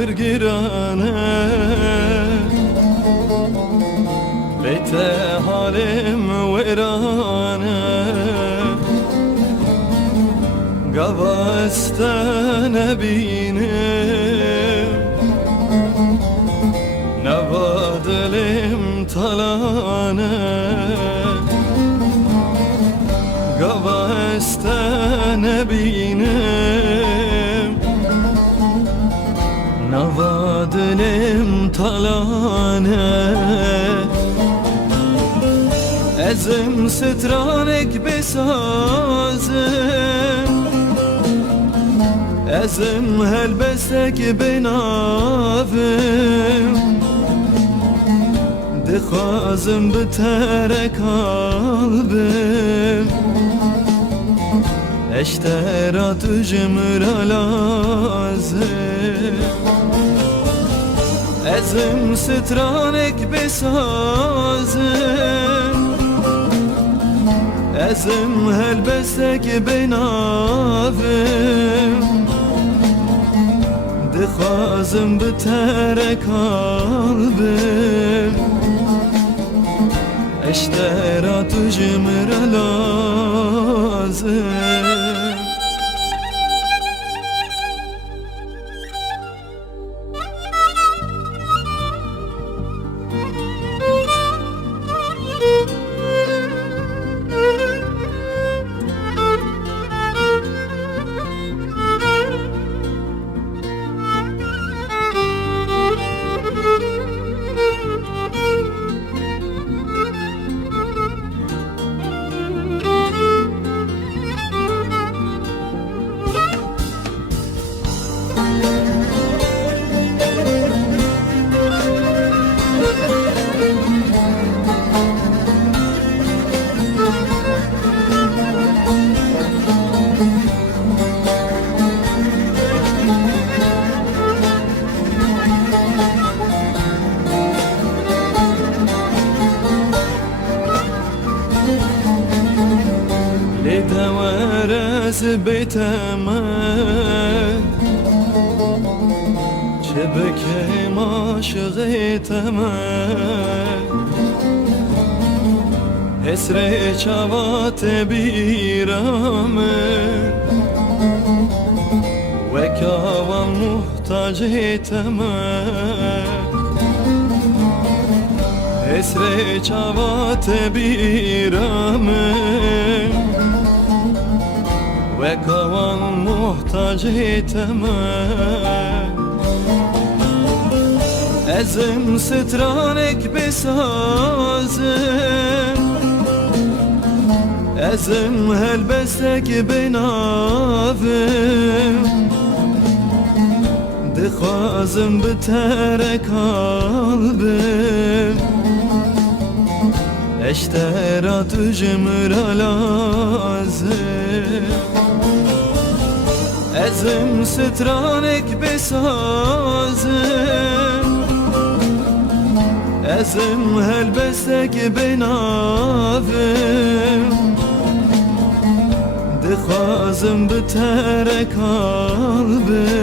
برگرانه بیت حالم ویرانه گواست نبینم نوادلم تلانه گواست نبینم نوادلم تلانه ازم سترانك بسازم ازم هلبسك بنافم دخوازم بترك قلبم اشترات جمر لازم ازم سترانك بسازم ازم هلبسك بنافم دخوازم بترك قلبم اشترات جمر لازم لدوارز بيتمن شبكة ما شغيتمن اسري شوات بيرامن وكاوى محتاج تمن اسري شوات بيرامن وكوان محتاج تمام ازم سترانك بسازم ازم هلبسك بنافم دخوازم بترك قلبم اشترات جمر لازم ازم سترانك بسازم ازم هلبسك بنافم دخوازم بترك قلبم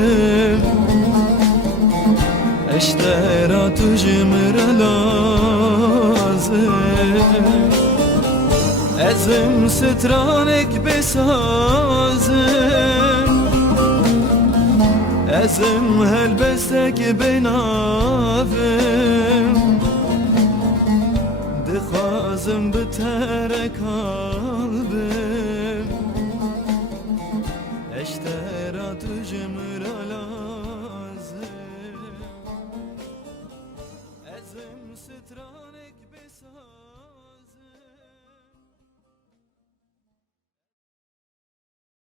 اشترات جمر لازم ezim stranek besazım ezim helbestek benavim dixwazim bitere kalbim eştera tujmra lazım ezim stranek besazım